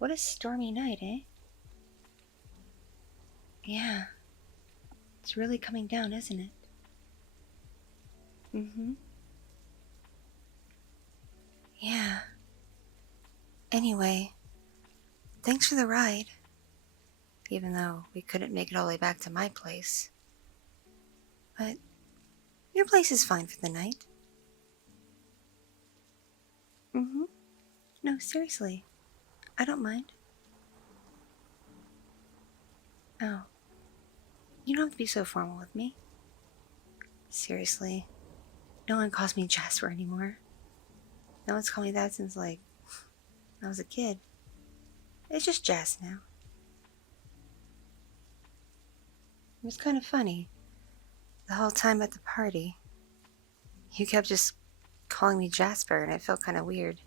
What a stormy night, eh? Yeah. It's really coming down, isn't it? Mm-hmm. Yeah. Anyway, thanks for the ride. Even though we couldn't make it all the way back to my place. But your place is fine for the night. Mm-hmm. No, seriously. I don't mind. Oh. You don't have to be so formal with me. Seriously. No one calls me Jasper anymore. No one's called me that since, like, I was a kid. It's just Jas now. It was kind of funny. The whole time at the party, you kept just calling me Jasper, and it felt kind of weird.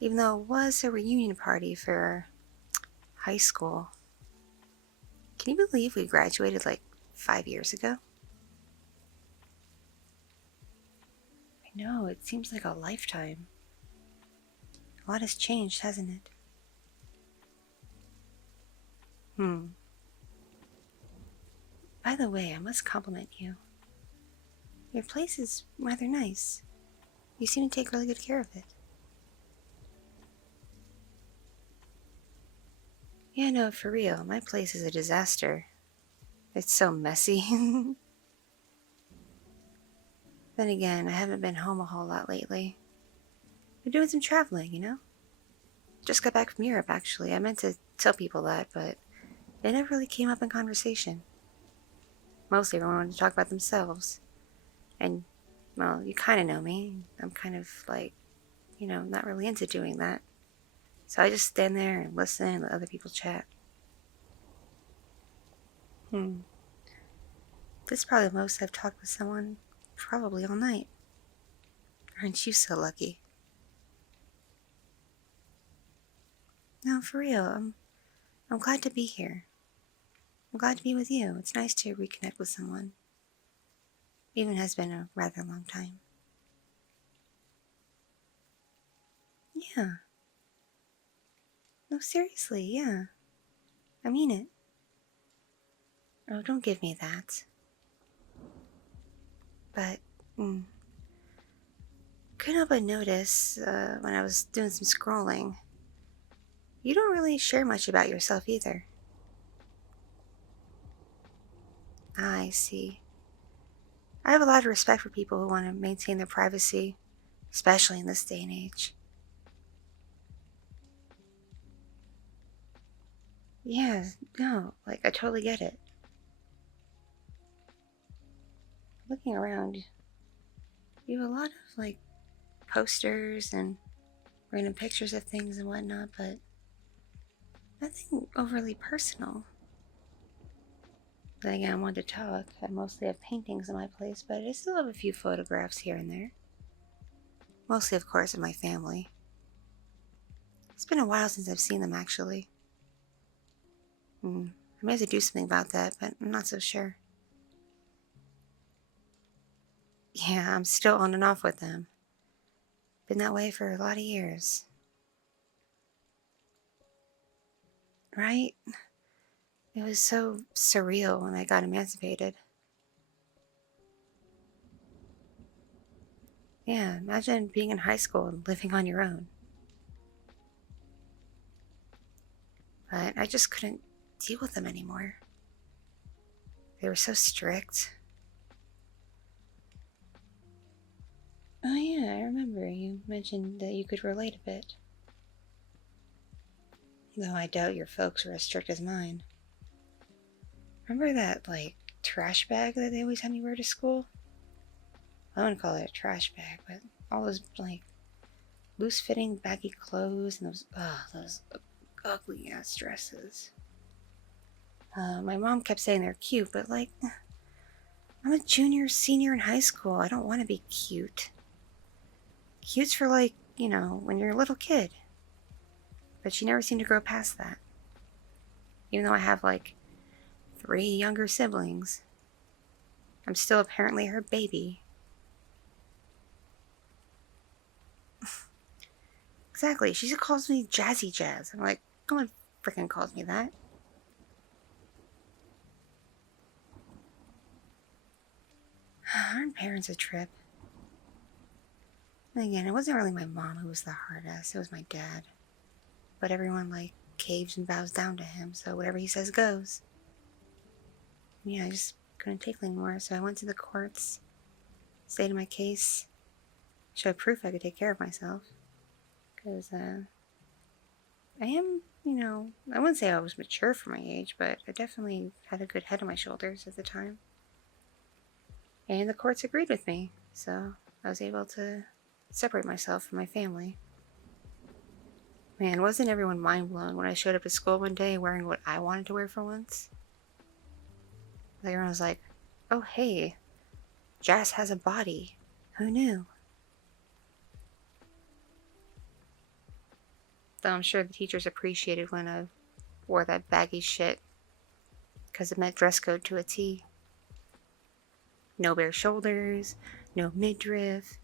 Even though it was a reunion party for high school. Can you believe we graduated like 5 years ago? I know, it seems like a lifetime. A lot has changed, hasn't it? By the way, I must compliment you. Your place is rather nice. You seem to take really good care of it. Yeah, no, for real, my place is a disaster. It's so messy. Then again, I haven't been home a whole lot lately. Been doing some traveling, you know? Just got back from Europe, actually. I meant to tell people that, but it never really came up in conversation. Mostly everyone wanted to talk about themselves. And, well, you kind of know me. I'm kind of like, not really into doing that. So I just stand there and listen and let other people chat. This is probably the most I've talked with someone probably all night. Aren't you so lucky? No, for real, I'm glad to be here. I'm glad to be with you. It's nice to reconnect with someone. Even has been a rather long time. Yeah. No, seriously, yeah. I mean it. Oh, don't give me that. But, couldn't help but notice when I was doing some scrolling, you don't really share much about yourself either. I see. I have a lot of respect for people who want to maintain their privacy, especially in this day and age. Yeah, no, like, I totally get it. Looking around, you have a lot of, like, posters and random pictures of things and whatnot, but nothing overly personal. Then again, I wanted to talk. I mostly have paintings in my place, but I still have a few photographs here and there. Mostly, of course, of my family. It's been a while since I've seen them, actually. I may have to do something about that, but I'm not so sure. Yeah, I'm still on and off with them. Been that way for a lot of years. Right? It was so surreal when I got emancipated. Yeah, imagine being in high school and living on your own. But I just couldn't deal with them anymore. They were so strict. Oh yeah, I remember you mentioned that you could relate a bit. Though I doubt your folks were as strict as mine. Remember that, like, trash bag that they always had me wear to school? I wouldn't call it a trash bag, but all those, like, loose-fitting, baggy clothes and those ugly-ass dresses. My mom kept saying they're cute, but, like, I'm a junior, senior in high school. I don't want to be cute. Cute's for, like, when you're a little kid. But she never seemed to grow past that. Even though I have, like, 3 younger siblings, I'm still apparently her baby. Exactly. She calls me Jazzy Jazz. I'm like, no one freaking calls me that. Aren't parents a trip? And again, it wasn't really my mom who was the hardest. It was my dad. But everyone, like, caves and bows down to him, so whatever he says goes. Yeah, I just couldn't take it anymore, so I went to the courts, stated my case, showed proof I could take care of myself. Because, I am, I wouldn't say I was mature for my age, but I definitely had a good head on my shoulders at the time. And the courts agreed with me, so I was able to separate myself from my family. Man, wasn't everyone mind blown when I showed up at school one day wearing what I wanted to wear for once? Everyone was like, oh hey, Jazz has a body. Who knew? Though I'm sure the teachers appreciated when I wore that baggy shit, because it met dress code to a T. No bare shoulders, no midriff,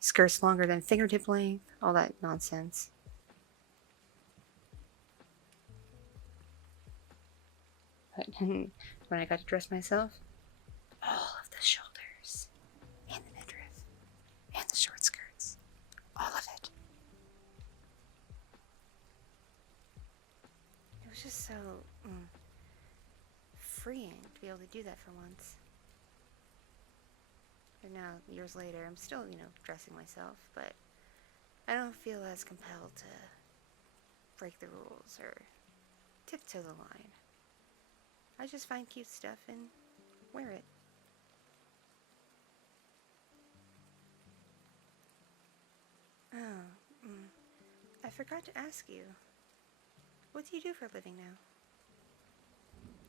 skirts longer than fingertip length, all that nonsense. But when I got to dress myself, all of the shoulders, and the midriff, and the short skirts, all of it. It was just so freeing to be able to do that for once. And now, years later, I'm still, dressing myself, but I don't feel as compelled to break the rules or tiptoe the line. I just find cute stuff and wear it. Oh, I forgot to ask you. What do you do for a living now?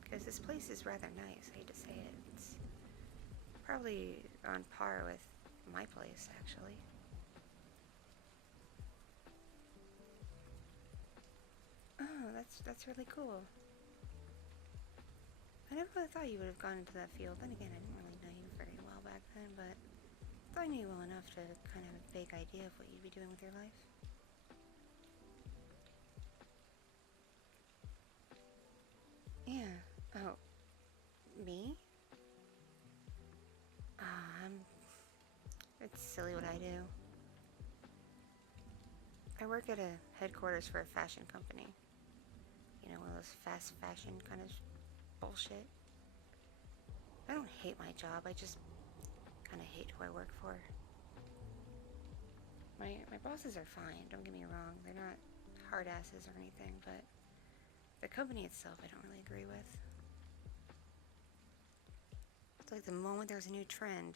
Because this place is rather nice, I hate to say it. It's probably on par with my place, actually. Oh, that's really cool. I never really thought you would have gone into that field. Then again, I didn't really know you very well back then, but I thought I knew you well enough to kind of have a vague idea of what you'd be doing with your life. Yeah. Oh, me? It's silly what I do. I work at a headquarters for a fashion company. One of those fast fashion kind of bullshit. I don't hate my job, I just kind of hate who I work for. My bosses are fine, don't get me wrong. They're not hard asses or anything, but the company itself I don't really agree with. It's like the moment there's a new trend,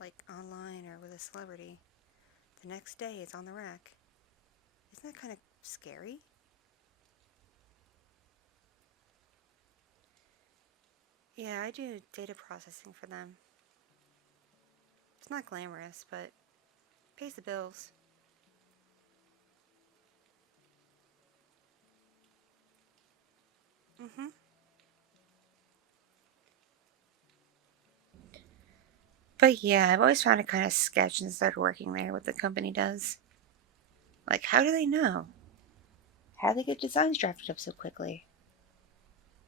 like online or with a celebrity, the next day it's on the rack. Isn't that kind of scary? Yeah, I do data processing for them. It's not glamorous, but pays the bills. Mm-hmm. But yeah, I've always found it kind of sketch and started working there what the company does. Like, how do they know? How do they get designs drafted up so quickly?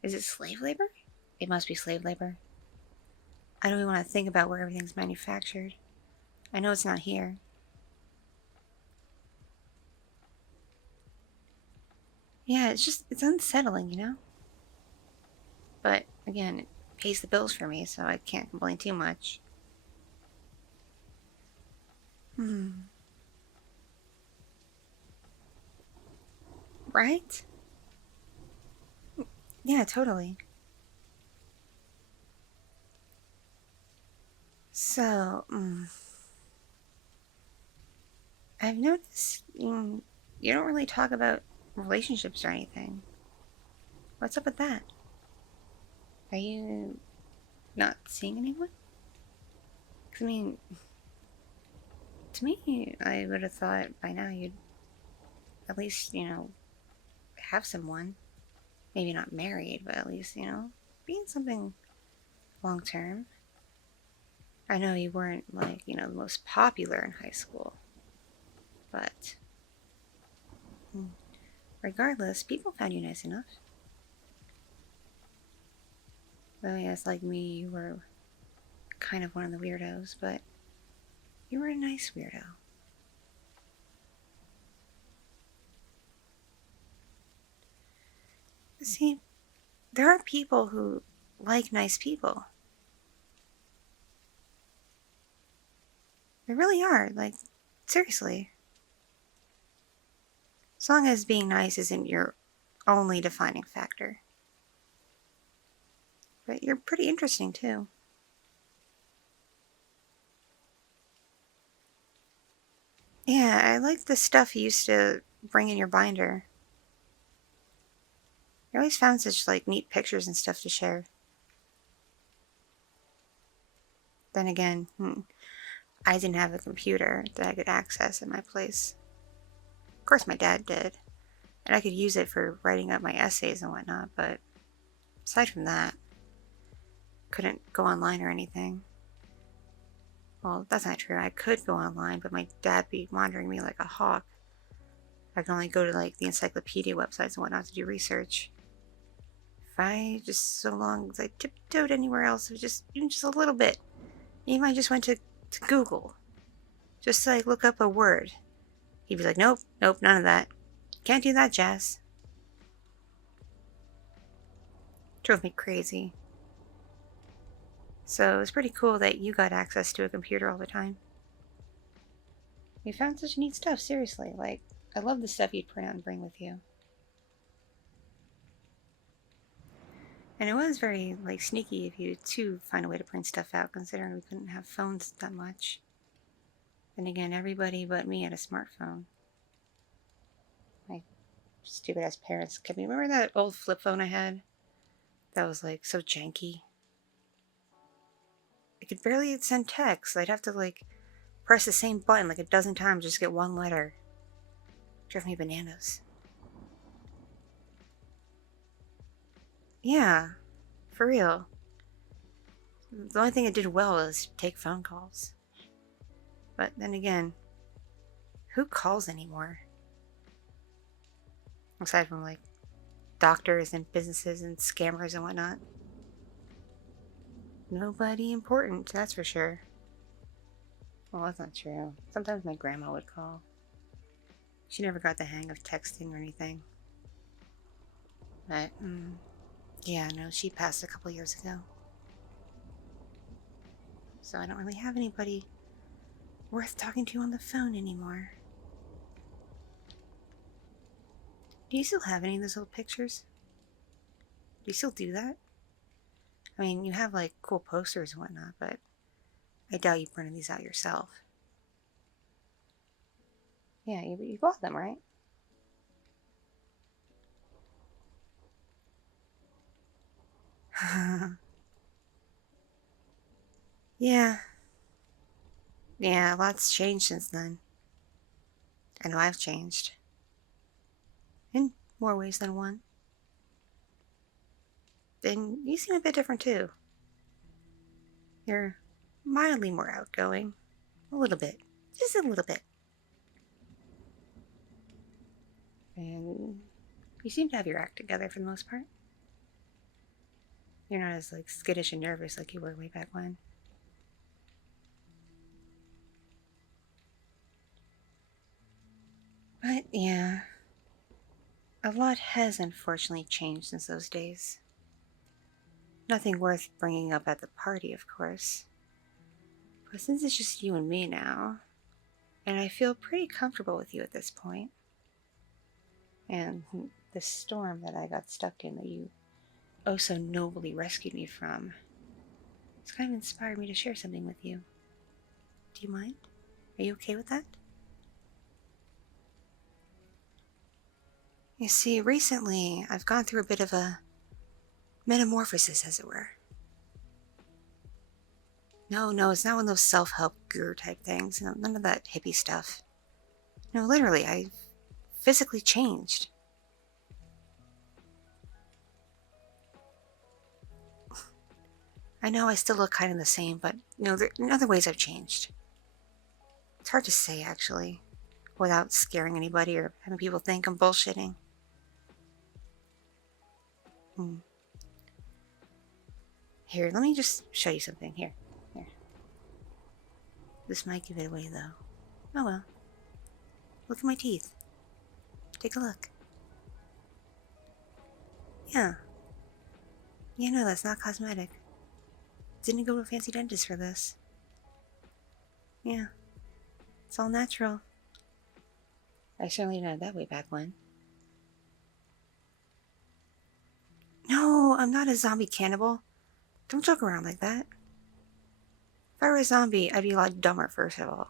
Is it slave labor? It must be slave labor. I don't even want to think about where everything's manufactured. I know it's not here. Yeah, it's unsettling. But again, it pays the bills for me, so I can't complain too much. Hmm. Right? Yeah, totally. So, I've noticed you don't really talk about relationships or anything. What's up with that? Are you not seeing anyone? 'Cause, to me, I would have thought by now you'd at least, have someone. Maybe not married, but at least, being something long term. I know you weren't, like, the most popular in high school, but regardless, people found you nice enough. Though, yes, like me, you were kind of one of the weirdos, but you were a nice weirdo. See, there are people who like nice people. There really are, like, seriously. As long as being nice isn't your only defining factor. But you're pretty interesting, too. Yeah, I like the stuff you used to bring in your binder. You always found such, like, neat pictures and stuff to share. Then again, I didn't have a computer that I could access at my place. Of course my dad did, and I could use it for writing up my essays and whatnot, but aside from that, couldn't go online or anything. Well, that's not true. I could go online, but my dad'd be monitoring me like a hawk. I can only go to, like, the encyclopedia websites and whatnot to do research. If I just, so long as I tiptoed anywhere else, even just a little bit, even if I just went to Google, just to, like, look up a word, he'd be like, nope, none of that. Can't do that, Jazz. Drove me crazy. So it was pretty cool that you got access to a computer all the time. You found such neat stuff, seriously. Like, I love the stuff you'd print out and bring with you. And it was very, like, sneaky of you to find a way to print stuff out, considering we couldn't have phones that much. Then again, everybody but me had a smartphone. My stupid-ass parents kept me... Remember that old flip phone I had? That was, like, so janky. I could barely send texts. I'd have to, like, press the same button like a dozen times just to get one letter. Drove me bananas. Yeah, for real. The only thing it did well was take phone calls. But then again, who calls anymore? Aside from, like, doctors and businesses and scammers and whatnot. Nobody important, that's for sure. Well, that's not true. Sometimes my grandma would call. She never got the hang of texting or anything. But, yeah, no, she passed a couple years ago. So I don't really have anybody worth talking to on the phone anymore. Do you still have any of those old pictures? Do you still do that? I mean, you have, like, cool posters and whatnot, but I doubt you printed these out yourself. Yeah, you bought them, right? Yeah. Yeah, a lot's changed since then. I know I've changed. In more ways than one. And you seem a bit different too. You're mildly more outgoing. A little bit. Just a little bit. And you seem to have your act together for the most part. You're not as, like, skittish and nervous like you were way back when. But yeah, a lot has unfortunately changed since those days. Nothing worth bringing up at the party, of course. But since it's just you and me now, and I feel pretty comfortable with you at this point, and the storm that I got stuck in that you oh so nobly rescued me from, it's kind of inspired me to share something with you. Do you mind? Are you okay with that? You see, recently I've gone through a bit of a metamorphosis, as it were. No, it's not one of those self-help guru type things. No, none of that hippie stuff. No, literally, I've physically changed. I know I still look kind of the same, but, in other ways I've changed. It's hard to say, actually, without scaring anybody or having people think I'm bullshitting. Mm. Here, let me just show you something. Here. This might give it away, though. Oh well. Look at my teeth. Take a look. Yeah. Yeah, no, that's not cosmetic. Didn't go to a fancy dentist for this. Yeah. It's all natural. I certainly didn't have that way back when. No, I'm not a zombie cannibal. Don't joke around like that. If I were a zombie, I'd be a lot dumber, first of all.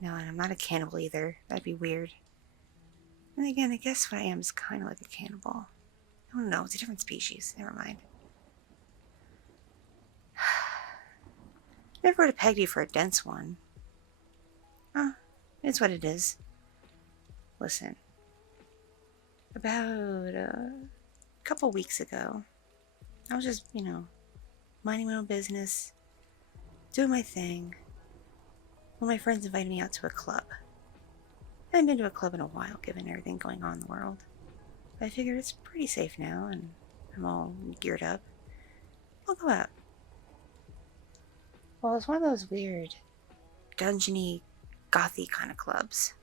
No, and I'm not a cannibal either. That'd be weird. And again, I guess what I am is kind of like a cannibal. I don't know, it's a different species. Never mind. Never would have pegged you for a dense one. Huh, it's what it is. Listen. About a couple weeks ago, I was just, minding my own business, doing my thing, when my friends invited me out to a club. I hadn't been to a club in a while, given everything going on in the world. But I figured it's pretty safe now, and I'm all geared up. I'll go out. Well, it's one of those weird, dungeony, gothy kind of clubs.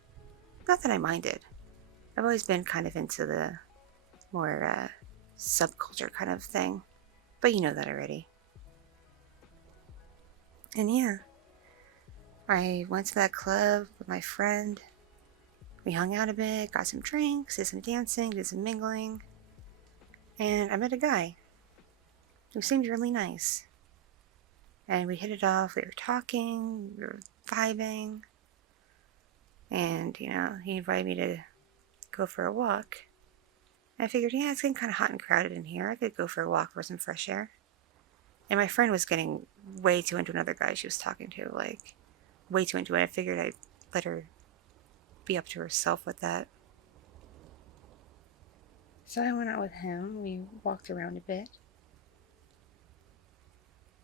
Not that I minded. I've always been kind of into the more subculture kind of thing. But you know that already. And yeah, I went to that club with my friend. We hung out a bit, got some drinks, did some dancing, did some mingling. And I met a guy who seemed really nice. And we hit it off, we were talking, we were vibing. And, he invited me to go for a walk. And I figured, yeah, it's getting kind of hot and crowded in here. I could go for a walk for some fresh air. And my friend was getting way too into another guy she was talking to, like, way too into it. I figured I'd let her be up to herself with that. So I went out with him. We walked around a bit.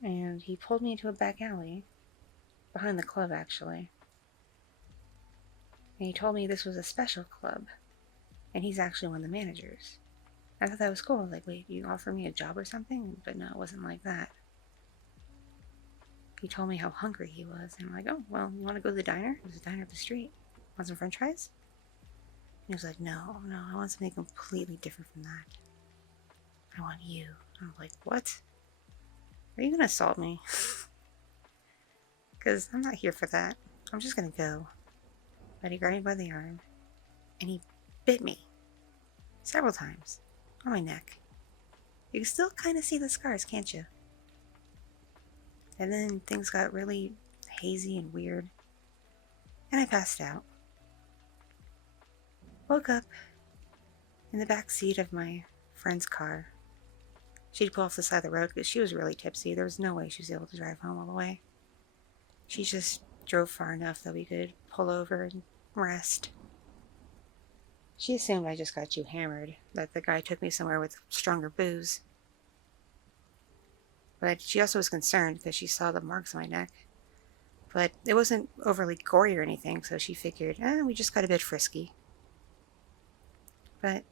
And he pulled me into a back alley. Behind the club, actually. And he told me this was a special club. And he's actually one of the managers. I thought that was cool. I was like, wait, you offer me a job or something? But no, it wasn't like that. He told me how hungry he was. And I'm like, oh, well, you want to go to the diner? There's a diner up the street. Want some french fries? And he was like, no, I want something completely different from that. I want you. And I was like, what? Are you going to assault me? Because I'm not here for that. I'm just going to go. But he grabbed me by the arm. And he bit me. Several times. On my neck. You can still kind of see the scars, can't you? And then things got really hazy and weird. And I passed out. Woke up in the back seat of my friend's car. She'd pull off the side of the road because she was really tipsy. There was no way she was able to drive home all the way. She just drove far enough that we could pull over and rest. She assumed I just got too hammered, that the guy took me somewhere with stronger booze. But she also was concerned because she saw the marks on my neck. But it wasn't overly gory or anything, so she figured, we just got a bit frisky. But,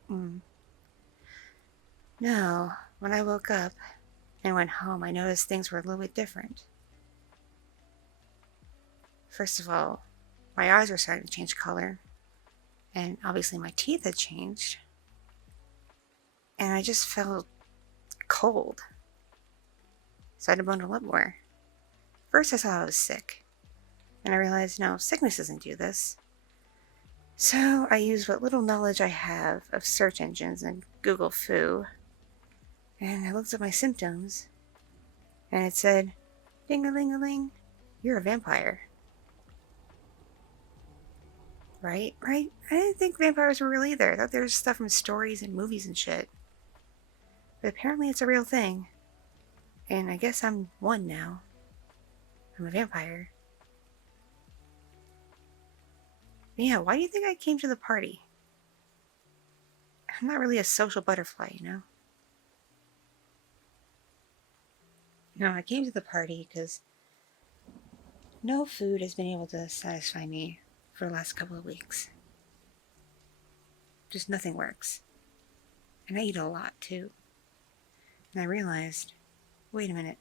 no, when I woke up and went home, I noticed things were a little bit different. First of all, my eyes were starting to change color. And obviously my teeth had changed. And I just felt cold. So I had to bundle up more. First I thought I was sick. And I realized, no, sickness doesn't do this. So I used what little knowledge I have of search engines and Google Foo. And I looked at my symptoms. And it said, ding-a-ling-a-ling, you're a vampire. Right? I didn't think vampires were real either. I thought there was stuff from stories and movies and shit. But apparently it's a real thing. And I guess I'm one now. I'm a vampire. But yeah, why do you think I came to the party? I'm not really a social butterfly, No, I came to the party because no food has been able to satisfy me for the last couple of weeks. Just nothing works. And I eat a lot, too. And I realized, wait a minute,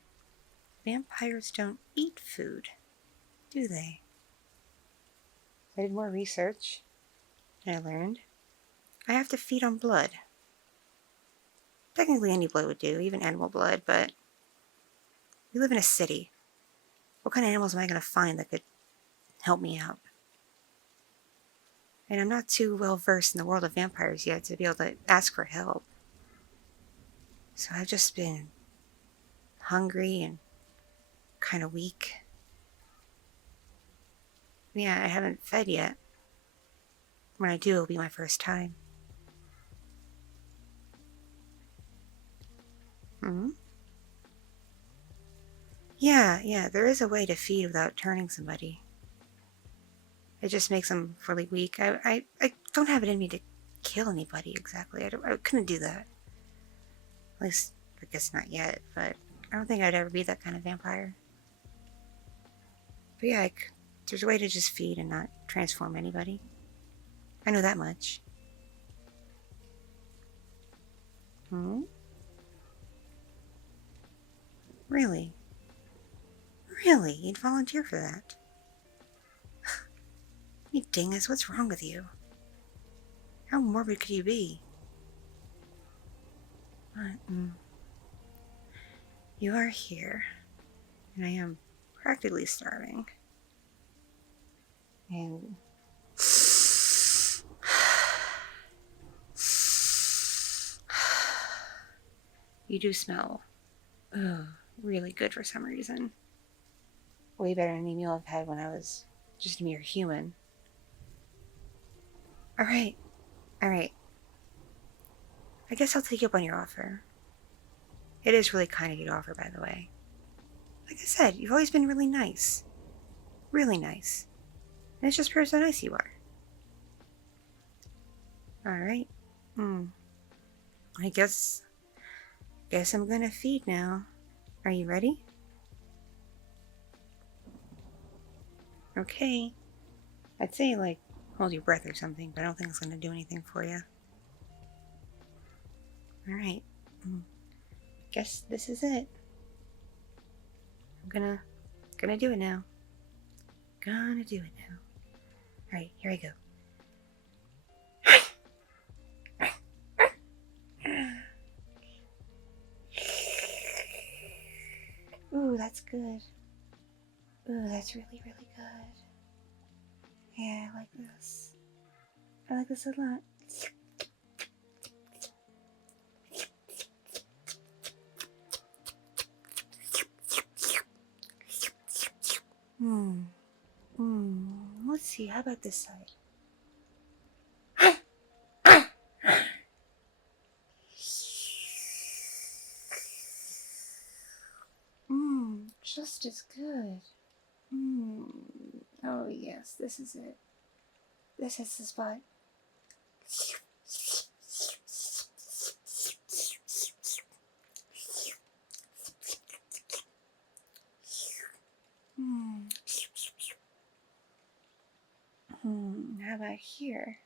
vampires don't eat food, do they? I did more research, and I learned I have to feed on blood. Technically any blood would do, even animal blood, but we live in a city. What kind of animals am I going to find that could help me out? And I'm not too well versed in the world of vampires yet to be able to ask for help. So I've just been hungry and kind of weak. Yeah, I haven't fed yet. When I do, it'll be my first time. Yeah, there is a way to feed without turning somebody. It just makes them really weak. I don't have it in me to kill anybody exactly. I couldn't do that. At least, I guess not yet, but I don't think I'd ever be that kind of vampire. But yeah, there's a way to just feed and not transform anybody. I know that much. Really? Really? You'd volunteer for that? You dingus, what's wrong with you? How morbid could you be? But, you are here, and I am practically starving. And you do smell really good for some reason. Way better than any meal I've had when I was just a mere human. Alright. I guess I'll take you up on your offer. It is really kind of you to offer, by the way. Like I said, you've always been really nice. Really nice. And it's just proves how nice you are. Alright. I guess I'm gonna feed now. Are you ready? Okay. I'd say, like, hold your breath or something, but I don't think it's gonna do anything for you. Alright. Guess this is it. I'm gonna do it now. Alright, here I go. Ooh, that's good. Ooh, that's really, really good. Yeah, I like this. I like this a lot. Let's see, how about this side? Just as good. Oh yes, this is it. This is the spot. How about here?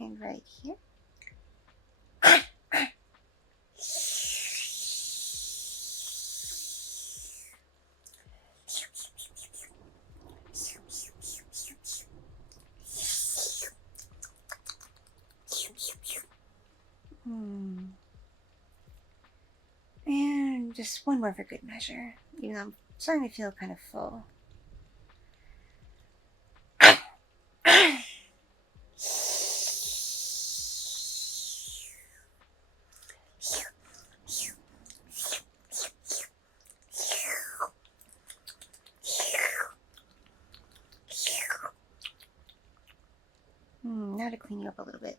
And right here. And just one more for good measure. You know, I'm starting to feel kind of full. Now to clean you up a little bit.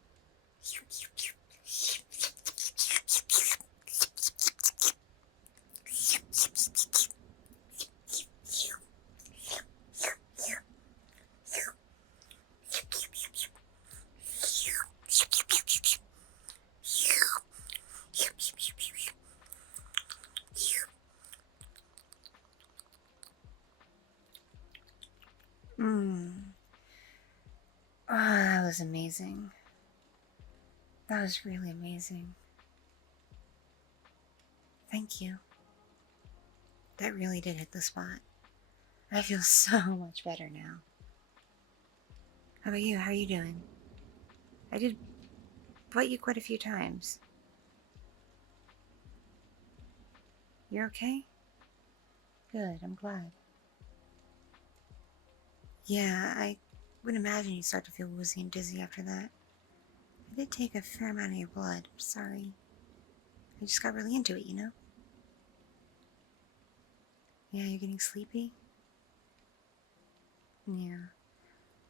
That was amazing. That was really amazing. Thank you. That really did hit the spot. I feel so much better now. How about you? How are you doing? I did bite you quite a few times. You're okay? Good, I'm glad. Yeah, I would imagine you'd start to feel woozy and dizzy after that. I did take a fair amount of your blood. I'm sorry. I just got really into it, you know? Yeah, you're getting sleepy? Yeah.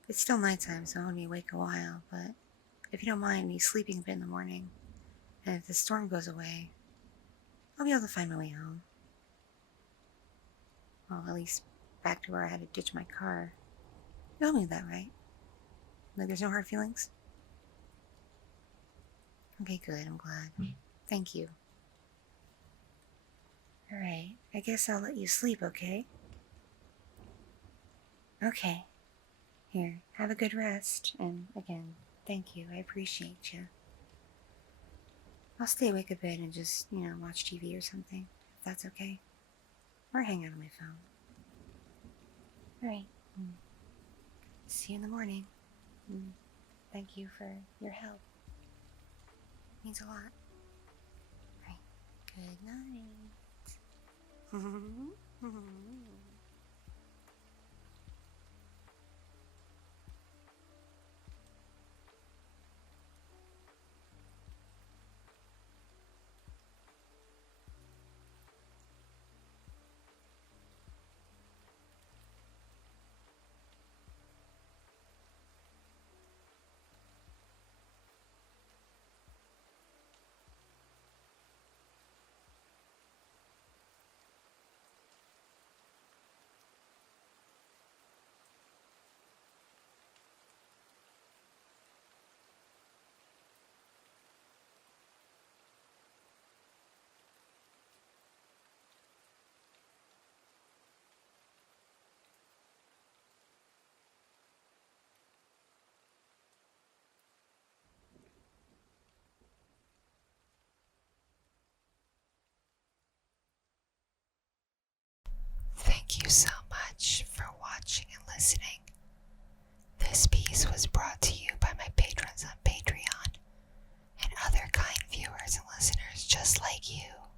It's still nighttime, so I'll be awake a while, but if you don't mind me sleeping a bit in the morning, and if the storm goes away, I'll be able to find my way home. Well, at least back to where I had to ditch my car. You told me that, right? Like there's no hard feelings? Okay, good, I'm glad. Thank you. Alright, I guess I'll let you sleep, okay? Okay. Here, have a good rest, and again, thank you, I appreciate you. I'll stay awake a bit and just, watch TV or something, if that's okay. Or hang out on my phone. Alright. See you in the morning. Thank you for your help. It means a lot. Alright. Good night. Thank you so much for watching and listening. This piece was brought to you by my patrons on Patreon and other kind viewers and listeners just like you.